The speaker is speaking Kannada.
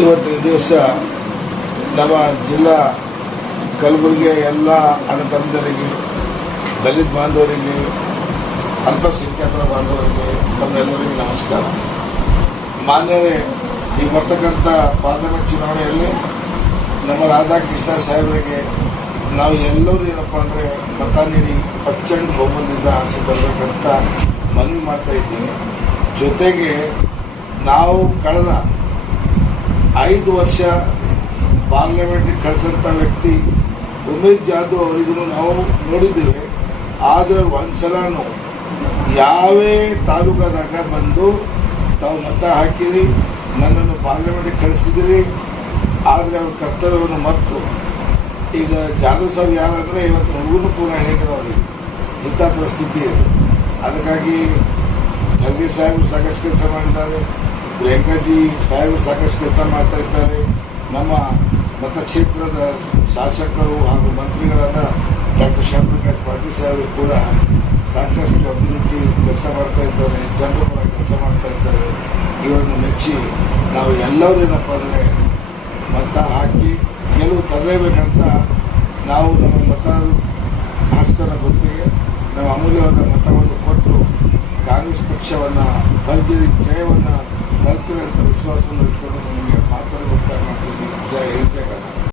ಇವತ್ತಿನ ದಿವಸ ನಮ್ಮ ಜಿಲ್ಲಾ ಕಲಬುರಗಿಯ ಎಲ್ಲ ಅಣ್ಣತಮ್ಮದರಿಗೆ, ದಲಿತ ಬಾಂಧವರಿಗೆ, ಅಲ್ಪಸಂಖ್ಯಾತರ ಬಾಂಧವರಿಗೆ ತಮ್ಮೆಲ್ಲರಿಗೆ ನಮಸ್ಕಾರ. ಮಾನ್ಯರೇ ಈ ಬರ್ತಕ್ಕಂಥ ಪಾರ್ಲಿಮೆಂಟ್ ಚುನಾವಣೆಯಲ್ಲಿ ನಮ್ಮ ರಾಧಾಕೃಷ್ಣ ಸಾಹೇಬರಿಗೆ ನಾವು ಎಲ್ಲರೂ ಏನಪ್ಪ ಅಂದರೆ ಮತ ನೀಡಿ ಪ್ರಚಂಡ ಬಹುಮತದಿಂದ ಆಸೆ ತರಬೇಕಂತ ಮನವಿ ಮಾಡ್ತಾ ಇದ್ದೀನಿ. ಜೊತೆಗೆ ನಾವು ಕಳೆದ ಐದು ವರ್ಷ ಪಾರ್ಲಿಮೆಂಟ್ಗೆ ಕಳಿಸಂಥ ವ್ಯಕ್ತಿ ಉಮೇಶ್ ಜಾಧವ್ ಅವರಿಗೂ ನಾವು ನೋಡಿದ್ದೇವೆ. ಆದರೆ ಒಂದ್ಸಲನೂ ಯಾವೇ ತಾಲೂಕಾದಾಗ ಬಂದು ತಾವು ಮತ ಹಾಕಿರಿ, ನನ್ನನ್ನು ಪಾರ್ಲಿಮೆಂಟ್ಗೆ ಕಳಿಸಿದಿರಿ. ಆದರೆ ಅವ್ರ ಕರ್ತವ್ಯವನ್ನು ಮತ್ತು ಈಗ ಜಾಧವ್ ಸಾಹೇಬ್ ಯಾರಂದರೆ ಇವತ್ತು ಹುಡುಗನು ಕೂಡ ಹೇಳಿದ್ರು ಅವರಿಗೆ ಇಂಥ ಪರಿಸ್ಥಿತಿ ಇದೆ. ಅದಕ್ಕಾಗಿ ಖರ್ಗೆ ಸಾಹೇಬರು ಸಾಕಷ್ಟು ಕೆಲಸ ಮಾಡಿದ್ದಾರೆ. ಪ್ರಿಯಾಂಕಾಜಿ ಸಾಹೇಬರು ಸಾಕಷ್ಟು ಕೆಲಸ ಮಾಡ್ತಾ ಇದ್ದಾರೆ. ನಮ್ಮ ಮತಕ್ಷೇತ್ರದ ಶಾಸಕರು ಹಾಗೂ ಮಂತ್ರಿಗಳಾದ ಡಾಕ್ಟರ್ ಶ್ಯಾಮಪ್ರಕಾಶ್ ಪಾಟೀಲ್ ಸಾಹೇಬರು ಕೂಡ ಸಾಕಷ್ಟು ಅಭಿವೃದ್ಧಿ ಕೆಲಸ ಮಾಡ್ತಾ ಇದ್ದಾರೆ. ಜನರು ಪರ ಕೆಲಸ ಮಾಡ್ತಾ ಇದ್ದಾರೆ. ಇವರನ್ನು ಮೆಚ್ಚಿ ನಾವು ಎಲ್ಲರೂ ಏನಪ್ಪ ಅಂದರೆ ಮತ ಹಾಕಿ ಗೆಲುವು ತರಲೇಬೇಕಂತ ನಾವು ನಮ್ಮ ಮತ ಭಾಸ್ಕರ ಗೊತ್ತಿಗೆ ನಾವು ಅಮೂಲ್ಯವಾದ ಮತವನ್ನು పనిచేది కేవలం దళితులంత విశ్వాసం పెట్టుకోవడం